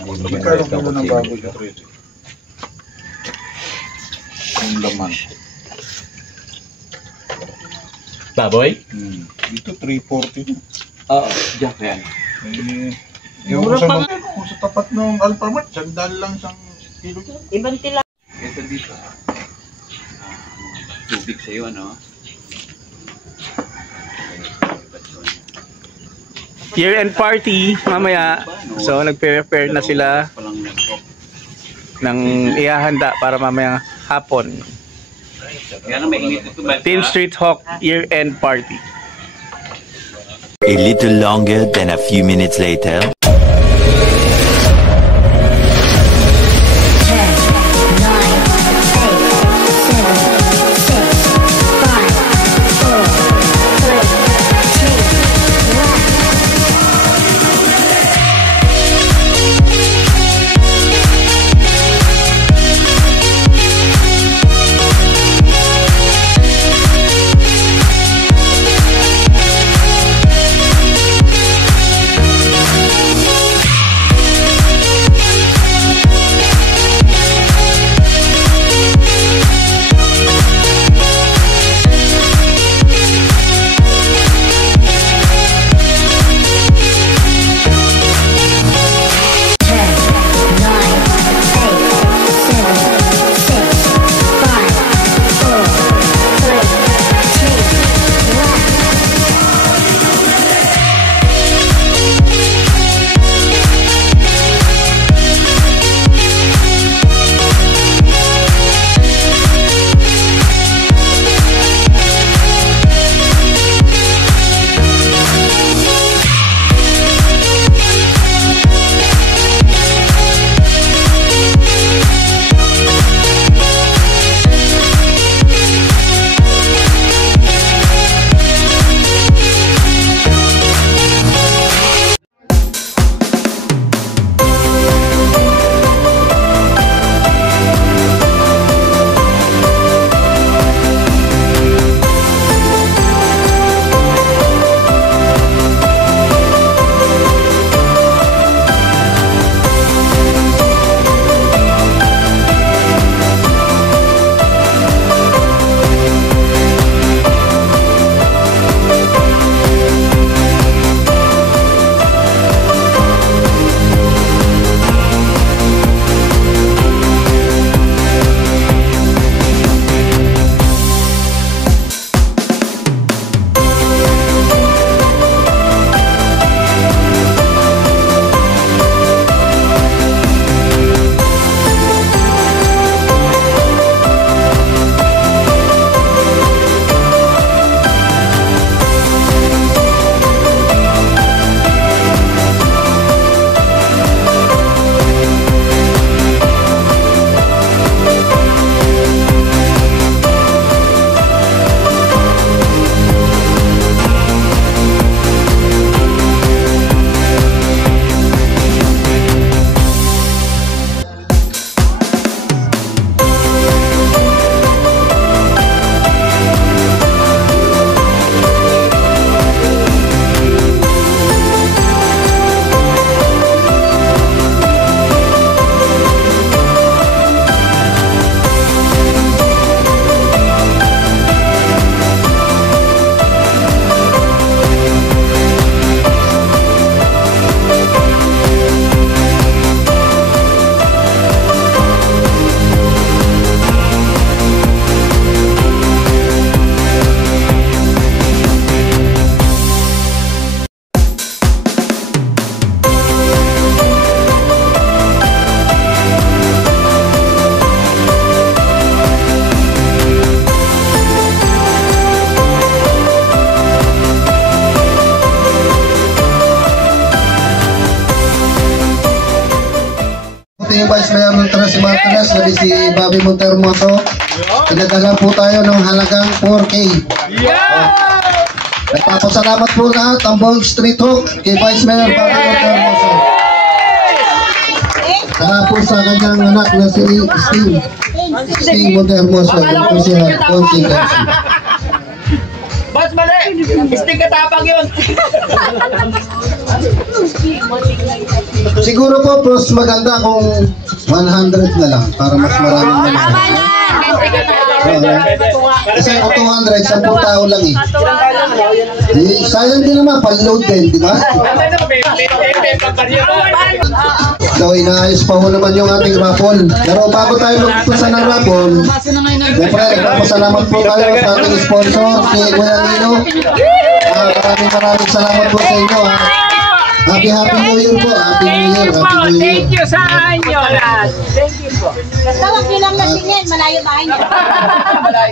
Magkano kilo ng baboy ka? Yung laman. Baboy? Dito 340 na. Oo, diyan yan. Yung sa tapat ng Alphamart, sandal lang isang kilo dyan. Ibang tila. Ito dito. Tubig sa'yo, ano? Year-end party mamaya. So nagpe-prepare na sila ng ihahanda para mamaya hapon. Team Street Hawk year-end party. A little longer than a few minutes later. Yung Vice Mayor ng Trasimarcanas na si Bobby Montermoso. Pinadala po tayo ng halagang 4K. Nagpapasalamat po lahat ang buong Street Hawk kay Vice Mayor Bobby Montermoso. Saka po sa kanyang anak na si Sting Montermoso. Yung po siya, Consi Garcia. Boss, mali! Sting katapang yun! Siguro po, mas maganda kung 100 na lang para mas maraming naman. Kasi kung 200, 10 tao lang eh. Sayang din naman, pan-load din, di ba? So, inaayos pa ho naman yung ating raffle. Pero bago tayo magpusa ng raffle, siyempre, nagpapasalamat po tayo sa ating sponsor, si Kuya Nino. Maraming salamat po sa inyo. Happy New Year po. Happy New Year. Thank you sa inyo lahat. Thank you po. Tawag nyo lang natin yan, malayo bahay nyo.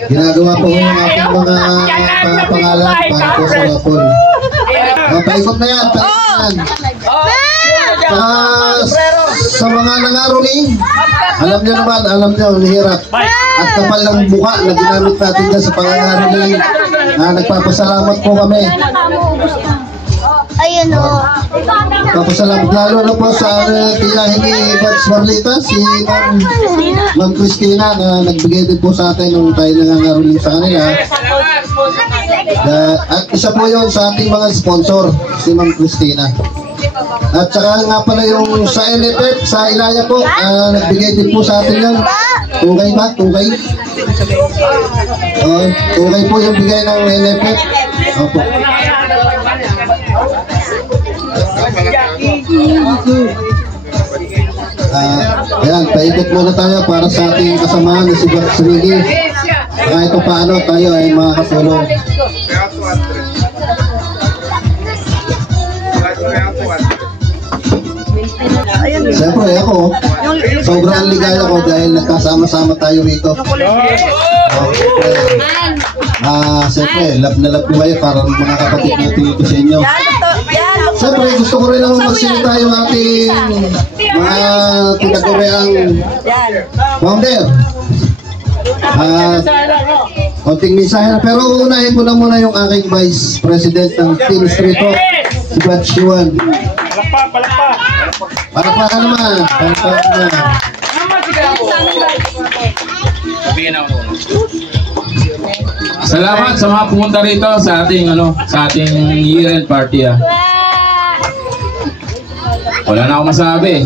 Ginagawa po yung ating mga pangalan para po sa raffle. Paikot na yan, paikot na yan. Sa mga nangaroling, alam nyo, hirap. At kapal ng buka na ginamit natin dyan sa pangangaroling. Nagpapasalamat po kami. Ayun o. Papasalamat lalo na po sa tiyahin ni Bats Marlita, si Ma'am Christina na nagbigay din po sa atin nung tayo nangangaroling sa kanila. At isa po yun sa ating mga sponsor, si Ma'am Christina. At saka nga pala yung sa NFF, sa Ilaya po, nagbigay din po sa atin yun. Tukay ba? Tukay? Tukay po yung bigay ng NFF. Opo. Ayan, paikot muna tayo para sa ating kasamahan na si Bats Ricky. Kahit pa paano tayo ay makakatulong. Siyempre ako, sobrang ligaya ko dahil nagkasama-sama tayo rito. Siyempre, love na love ko kayo para mga kapatid natin ito sa inyo. Siyempre, gusto ko rin naman magsilita yung ating mga tinaguriang founder. Konting mensahe na, pero unahin ko na muna yung aking Vice President ng Team Street Hawk, si Bats Yuan. Palakpakan naman. Salamat sa mga pumunta rito sa ating year-end party. Wala na akong masabi.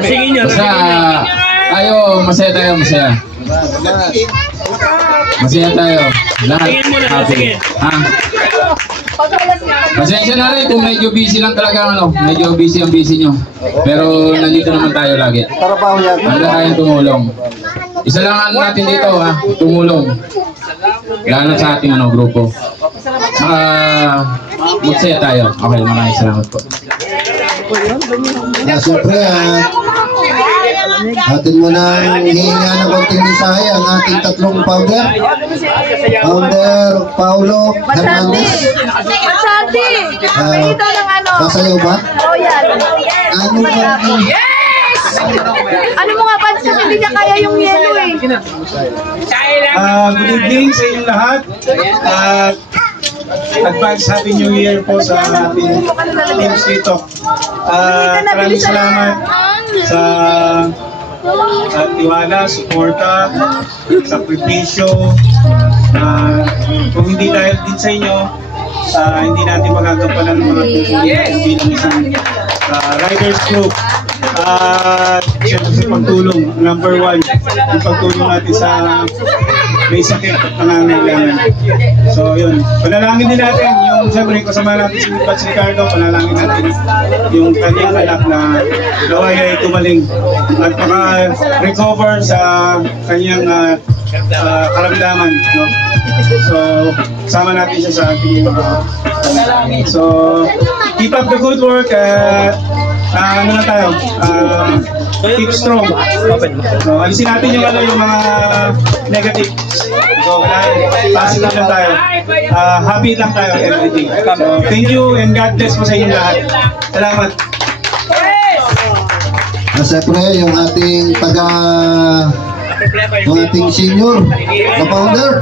Sige nyo. Basta masaya tayo. Masaya tayo. Lahat happy. Pasensya na rin kung medyo busy lang talaga medyo busy nyo. Pero nandito naman tayo lagi. Handa tayong tumulong. Isa lang natin dito tumulong. Lalo sa ating grupo. Magsaya tayo. Okay, maraming salamat po. Siyempre, atin mo nang hihinga ng konting mensahe ang ating tatlong founder. Founder Paulo Hernandez. Kasayaw ba? Oh, yan. Ano ba? Ano mo nga, Bats? Hindi niya kaya yung yellow eh. Good evening sa inyong lahat. Advance Happy New Year po sa ating Team Street Hawk. Maraming salamat sa tiwala, suporta, sakripisyo. Kung hindi dahil din sa inyo, hindi natin magagampanan ng mga tutulong bilang isang riders group. Siyempre sa pagtulong, number 1, yung pagtulong natin sa may sakit at nangangailangan. So yun, panalangin din natin yung siyempre kasama natin si Bats Ricardo, panalangin natin yung kanyang anak na naway ay tumaling at maka-recover sa kanyang karamdaman. No? So, sama natin siya sa ating panalangin. So, keep up the good work. Ano na tayo? Keep strong. So, alisin natin yung mga negative. So, positive lang tayo. Happy lang tayo everything. So, thank you and God bless po sa inyong lahat. Salamat. Siyempre, yung ating yung ating senior na founder.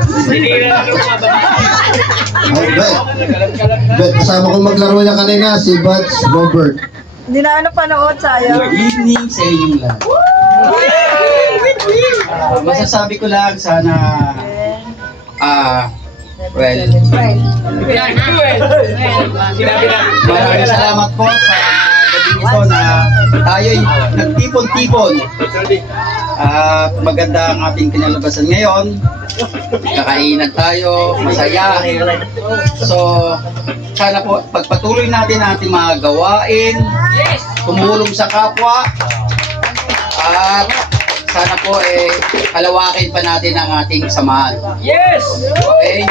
Bet, kasama kong maglaro niya kanina, si Bats Robert. Hindi na panood, sayang. Good evening sa inyong lahat. Masasabi ko lang sana Well, maraming salamat po sa gabi ito na tayo'y nagtipon-tipon. At maganda ang ating kinalabasan ngayon. Kakainan tayo, masaya. So, sana po pagpatuloy natin ang ating mga gawain, tumulong sa kapwa, at sana po palawakin pa natin ang ating samahan. Yes! Okay?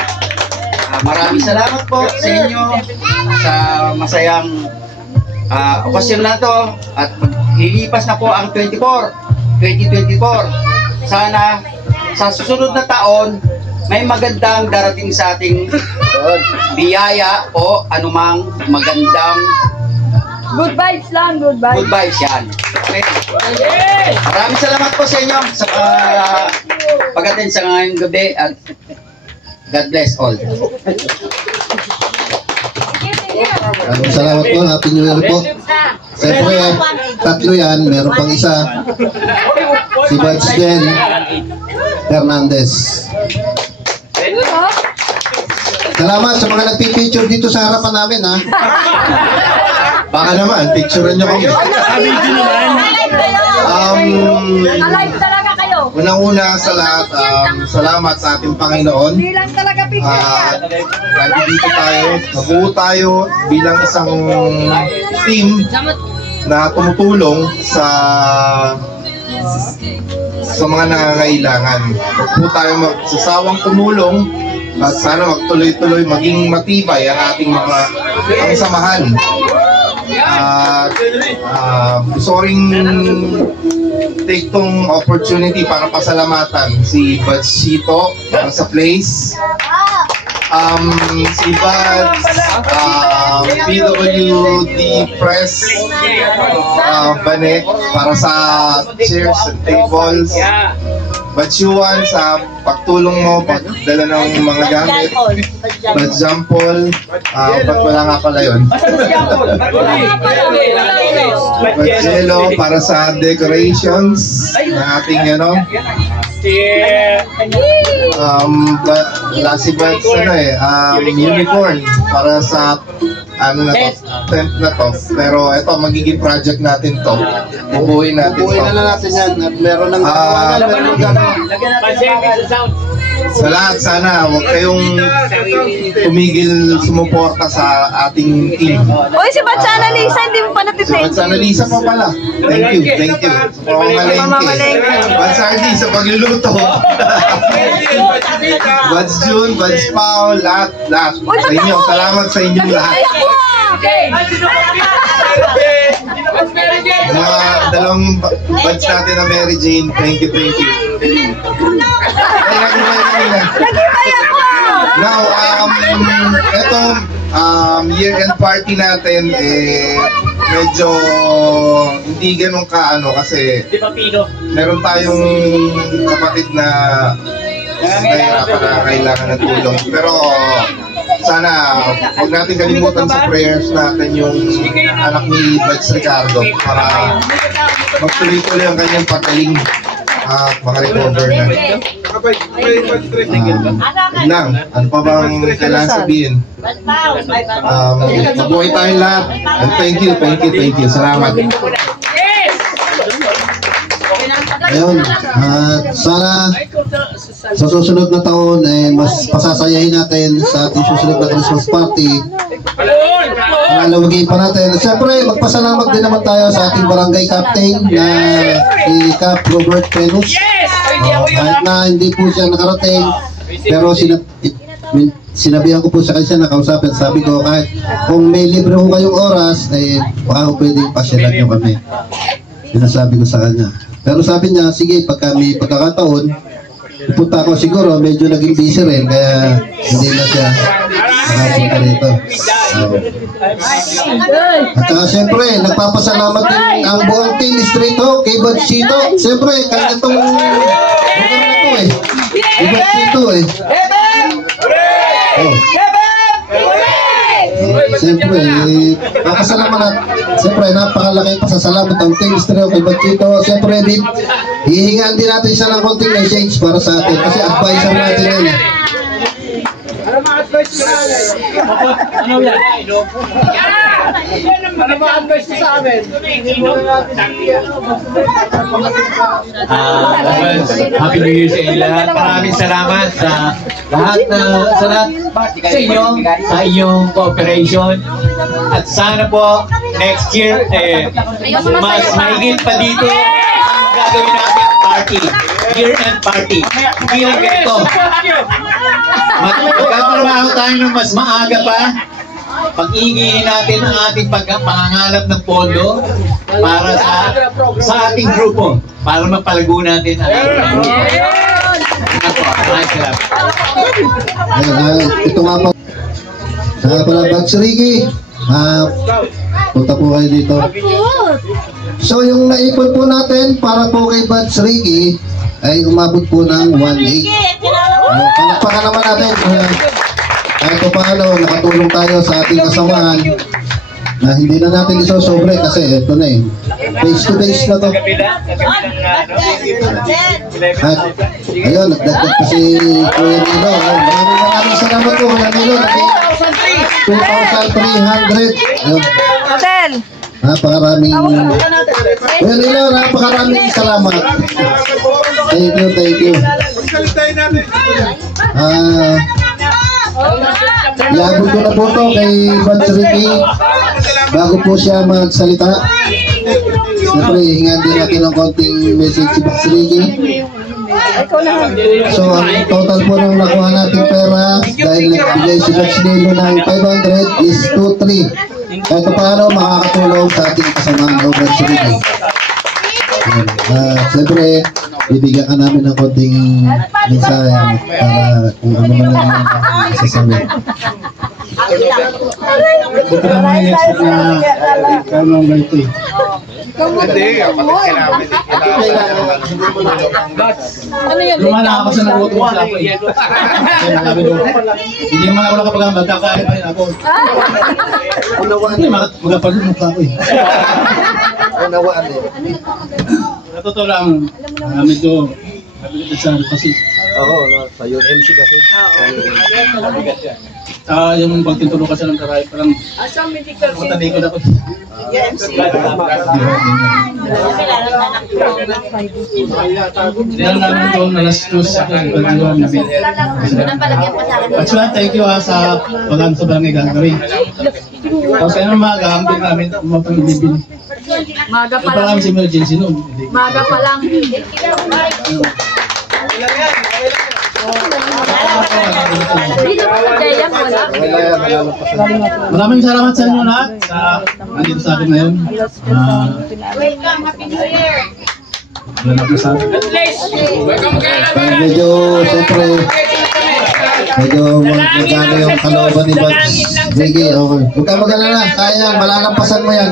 Maraming salamat po sa inyo sa masayang okasyon na to, at lilipas na po ang 2024. Sana sa susunod na taon may magandang darating sa ating biyaya o anumang magandang Good vibes lang, good vibes. good vibes yan. Okay. Maraming salamat po sa inyo sa pag-attend sa ngayong gabi, at God bless all. Maraming salamat po. Happy New Year po. Siyempre, tatlo yan. Meron pang isa. Si Buds Jen Hernandez. Salamat sa mga nagpipicture dito sa harapan namin, ha? Baka naman, picturean nyo kami. Alive talaga kayo. Unang-una sa lahat, salamat sa ating Panginoon. Hindi lang talaga picture. Nandito tayo, nabuo tayo bilang isang team na tumutulong sa mga nangangailangan. Huwag po tayo magsasawang tumulong, at sana magtuloy-tuloy maging matibay ang ating mga samahan. At gusto ring take tong opportunity para pasalamatan si Buds Chito para sa place, si Buds, PWD Press, Banek para sa chairs and tables, Buds Yuan sa pagtulong mo, pagdala ng mga gamit, Buds Jampol, ba't wala nga pala yun? Buds Jello para sa decorations ng ating wala si Buds unicorn para sa tent na to, pero ito magiging project natin to. Bubuhin natin to. Bubuhin na natin yan, at meron ng sa lahat, sana huwag kayong tumigil sumuporta sa ating team. Uy, si Batsana Lisa, hindi mo pa natitake. Si Batsana Lisa pa pala. Thank you. Sa pamamalengke. Buds Ardy sa pagluluto. Buds June, Buds Pao, lahat. Sa inyo, salamat sa inyong lahat. Mga dalawang buds natin na Mary Jane, thank you. Now, eto, year-end party natin, medyo hindi ganun kasi meron tayong kapatid na nahihirapan na kailangan ng tulong. Pero sana huwag natin kalimutan sa prayers natin yung anak ni Buds Ricardo para magtuloy-tuloy ang kanyang pagaling at makarecover na. Lang, ano pa bang kailangan sabihin? Mabuhay tayong lahat. And thank you. Salamat. Ayun, sana sa susunod na taon mas pasasayahin natin sa ating susunod na Christmas party. Lalawagin pa natin. Siyempre, magpasalamat din naman tayo sa ating barangay captain na si Cap Robert Penus. Kahit na hindi po siya nakarating, pero sinabihan ko po sa kanya, nakausapin, sabi ko kahit kung may libre ho kayong oras, baka ho pwedeng pasyalan nyo kami. Sinasabi ko sa kanya. Pero sabi niya, sige, pagka may pagkakataon, pupunta ako. Siguro, medyo naging busy rin, kaya hindi na siya nakapunta rito. At saka siyempre, nagpapasalamat din ang buong team Street Hawk kay Buds Chito. Siyempre, kaya itong lugar na to kay Buds Chito Siyempre, napakalaking pasasalamat ang team Street Hawk kay Buds Chito. Siyempre, hihingaan din natin siya ng konting message para sa atin kasi advisor natin yan. advice ko ano yan? Ano ba advice ko sa amin? Happy New Year sa inyo lahat. Maraming salamat sa lahat sa inyo, sa inyong cooperation. At sana po next year mas mahigit pa dito ang gagawin natin party. Year-end party. Hindi lang ganito. Magkakaroon tayo ng mas maaga pa. Pag-iingihin natin ang ating pangangalap ng pondo para sa ating grupo, para mapalago natin ang ating grupo. Ito nga po. Saka pala, Batch Ricky. Punta po kayo dito. So yung naipon po natin para po kay Batch Ricky ay umabot po ng 1.8. Palakpakan naman natin. Kahit pa nakatulong tayo sa ating kasamahan na hindi na natin isosobre kasi ito na face to face na to. At ayun, nagdagdag pa si Kuya Nilo. Maraming salamat po Kuya Nilo. 2,300. Hotel. Napakaraming Kuya Nilo, napakaraming salamat. Thank you. Iabot ko na po ito kay Batch Ricky bago po siya magsalita. Siyempre, hingan din natin ng konting message si Batch Ricky. So, ang total po ng nakuha natin pera dahil nagbigay si Batch Nilo ng 500 is 2,300. Kahit paano makakatulong sa ating kasamahan o Batch Ricky. Siyempre, bibigyan ka namin ng konting mensahe para kung ano man ang sasabi. Ito naman yung next na ikaw nang ganito eh. Lumala ako sa nabuto mo sa ako eh. Hindi naman ako nakapag magkakain pa rin ako. Magkapagod ako eh. Unawaan eh. Totoo lang, medyo sa kasi. Oo, sa UNMC kasi. Yung pagtutulong kasi ng karay, parang matali ko na po. Dahil namin ito nalastos sa pagkakaroon na bilhin. Actually, thank you sa pagkakaroon sa barangay gagawin. Tapos kaya naman mag-aambit namin mapang-bibili. Maga pa Parang lang. si emergency noon. Maga pa lang. Dito pa sa Jaya, wala. Maraming salamat sa inyo lahat sa nandito sa akin ngayon. Welcome, Happy New Year. Medyo, siyempre, medyo magano yung kalooban ni Batch Ricky. Okay. Huwag ka mag-alala, kaya malalampasan mo yan.